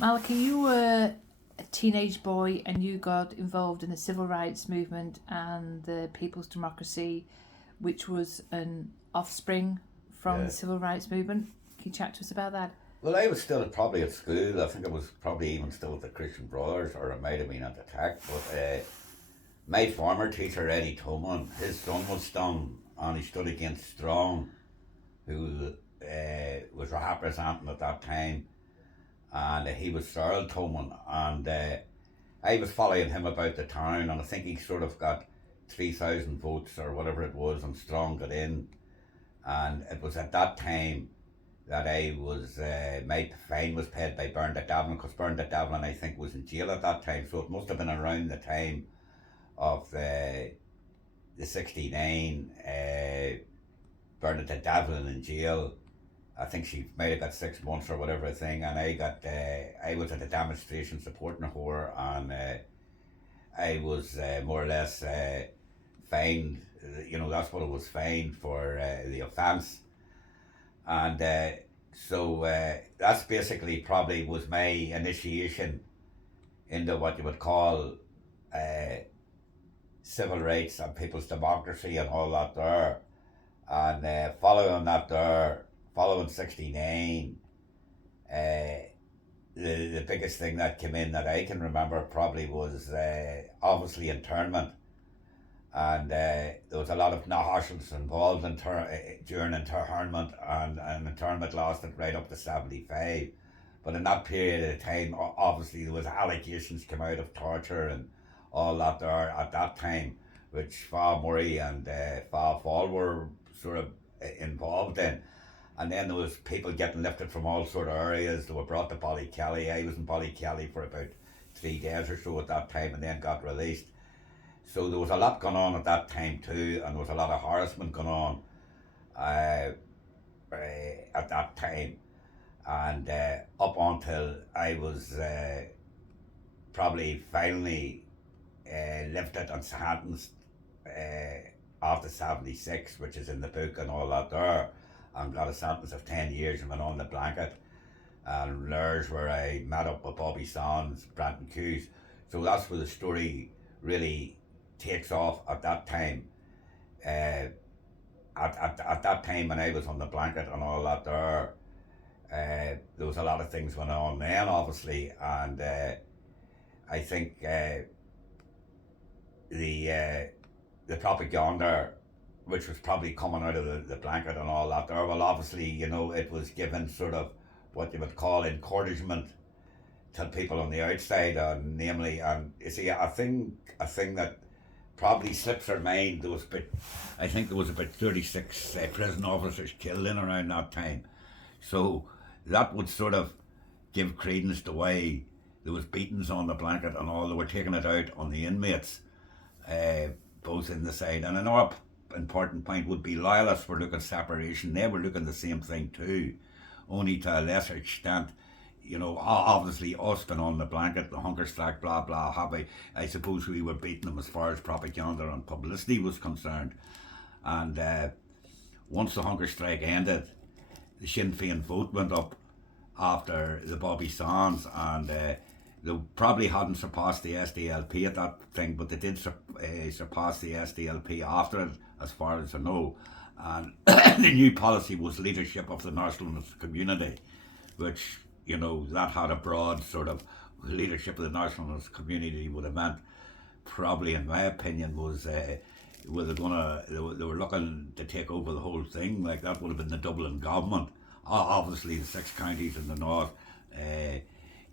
Malachy, you were a teenage boy and you got involved in the civil rights movement and the People's Democracy, which was an offspring from Yeah. the civil rights movement. Can you chat to us about that? Well, I was still probably at school. I think I was probably even still at the Christian Brothers, or it might have been at the Tech. But my former teacher, Eddie Toman, his son was stung, and he stood against Strong, who was representing at that time, and he was Cyril Toman, and I was following him about the town, and I think he sort of got 3,000 votes or whatever it was, and Strong got in, and it was at that time that I was my fine was paid by Bernadette Devlin, because Bernadette Devlin I think was in jail at that time, so it must have been around the time of the 69. Bernadette Devlin in jail. I think she might have got 6 months or whatever thing, and I was at a demonstration supporting her, and I was more or less fined. That's what it was fined for, the offence, and that's basically probably was my initiation into what you would call uh, civil rights and people's democracy and all that there. And following 69, the biggest thing that came in that I can remember probably was obviously internment. And there was a lot of nationals involved during internment, and internment lasted right up to 75. But in that period of time, obviously there was allegations came out of torture and all that there at that time, which Fa Murray and Fa Fall were sort of involved in. And then there was people getting lifted from all sort of areas. They were brought to Ballykelly. I was in Ballykelly for about 3 days or so at that time, and then got released. So there was a lot going on at that time too, and there was a lot of harassment going on uh, at that time. And up until I was probably finally lifted and sentenced after 76, which is in the book and all that there, and got a sentence of 10 years and went on the blanket. And there's where I met up with Bobby Sands, Brenton Hughes. So that's where the story really takes off at that time. At that time when I was on the blanket and all that there was a lot of things going on then, obviously, and I think the propaganda, which was probably coming out of the blanket and all that there, well, obviously, it was given sort of what you would call encouragement to people on the outside, and namely, and you see, a thing that probably slips our mind. I think there was about 36 prison officers killed in around that time, so that would sort of give credence to why there was beatings on the blanket and all. They were taking it out on the inmates, uh, both in the side. And another important point would be loyalists were looking separation. They were looking the same thing too, only to a lesser extent. Obviously us been on the blanket, the hunger strike, blah blah. I suppose we were beating them as far as propaganda and publicity was concerned. And once the hunger strike ended, the Sinn Féin vote went up after the Bobby Sands, and they probably hadn't surpassed the SDLP at that thing, but they did surpass the SDLP after it, as far as I know. And the new policy was leadership of the nationalist community, which, that had a broad sort of leadership of the nationalist community would have meant, probably in my opinion, was they were looking to take over the whole thing. Like, that would have been the Dublin government. Obviously the 6 counties in the north, they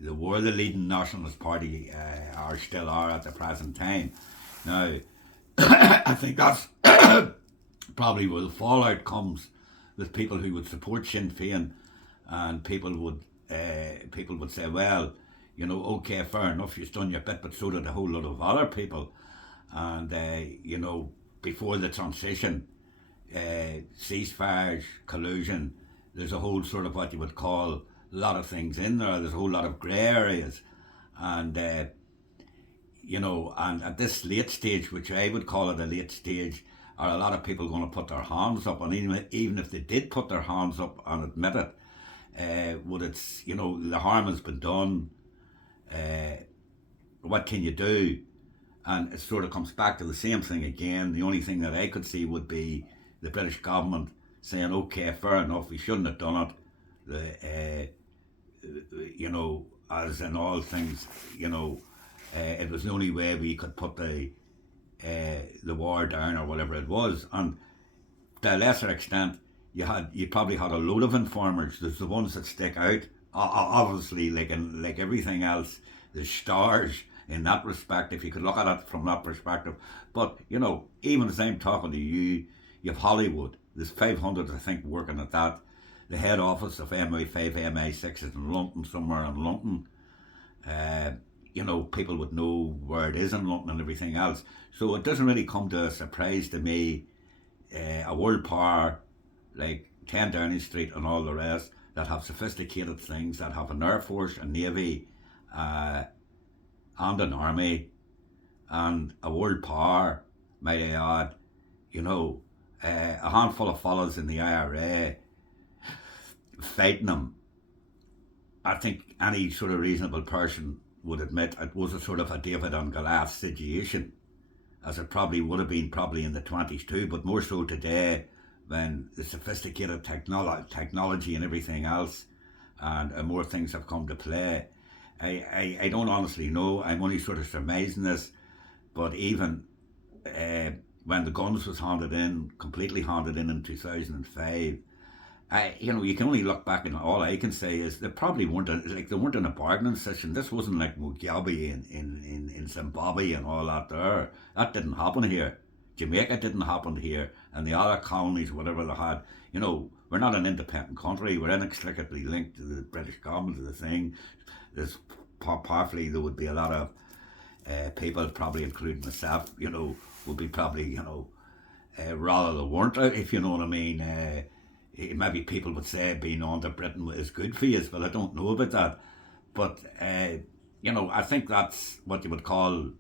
were the leading nationalist party, or still are at the present time. Now, I think that's probably where the fallout comes, with people who would support Sinn Féin, and people would say, well, okay, fair enough, you've done your bit, but so did a whole lot of other people. And before the transition, ceasefires, collusion, there's a whole sort of what you would call a lot of things in there. There's a whole lot of grey areas, and and at this late stage, which I would call it a late stage, are a lot of people going to put their hands up? And even if they did put their hands up and admit it, would it's, you know, the harm has been done. What can you do? And it sort of comes back to the same thing again. The only thing that I could see would be the British government saying, okay, fair enough, we shouldn't have done it. You know, as in all things, you know, it was the only way we could put the war down or whatever it was. And to a lesser extent, you probably had a load of informers. There's the ones that stick out. Obviously, like everything else, there's stars in that respect, if you could look at it from that perspective. But, you know, even as I'm talking to you, you have Hollywood. There's 500, I think, working at that. The head office of MI5, MI6 is in London, somewhere in London. You know, people would know where it is in London and everything else. So it doesn't really come to a surprise to me, a world power like 10 Downing Street and all the rest, that have sophisticated things, that have an air force, a navy, and an army, and a world power, might I add, you know, a handful of fellas in the IRA fighting them. I think any sort of reasonable person would admit it was a sort of a David and Goliath situation, as it probably would have been probably in the 20s too, but more so today when the sophisticated technology and everything else, and more things have come to play. I don't honestly know. I'm only sort of surmising this, but even when the guns was completely handed in 2005, you know, you can only look back, and all I can say is they probably weren't they weren't in a bargaining session. This wasn't like Mugabe in Zimbabwe and all that there. That didn't happen here. Jamaica didn't happen here, and the other colonies, whatever they had. You know, we're not an independent country. We're inextricably linked to the British government, to the thing. There's powerfully, there would be a lot of people, probably including myself, you know, would be probably, you know, rather than weren't, if you know what I mean. Maybe people would say being under Britain is good for you, but I don't know about that. But, you know, I think that's what you would call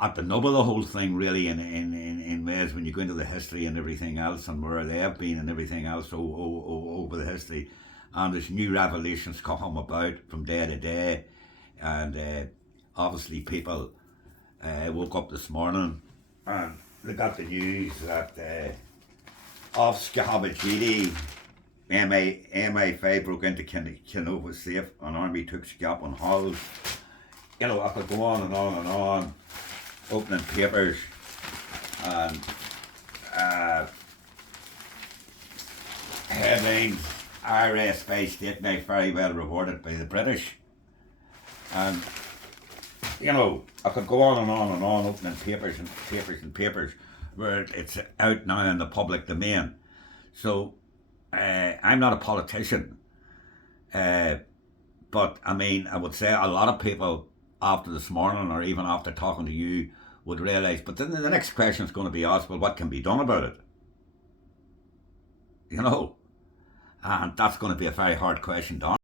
at the nub of the whole thing, really, in ways, when you go into the history and everything else, and where they have been and everything else over the history. And there's new revelations come about from day to day. And obviously people woke up this morning and they got the news that off Scabajidi, MI5 broke into Kinova safe, and Army took Scap on Halls. You know, I could go on and on and on, opening papers and headlines. IRA spy state now very well rewarded by the British. And, you know, I could go on and on and on, opening papers and papers and papers, where it's out now in the public domain. So, I'm not a politician, but I mean, I would say a lot of people after this morning, or even after talking to you, would realise, but then the next question is going to be asked, well, what can be done about it? You know? And that's going to be a very hard question to answer.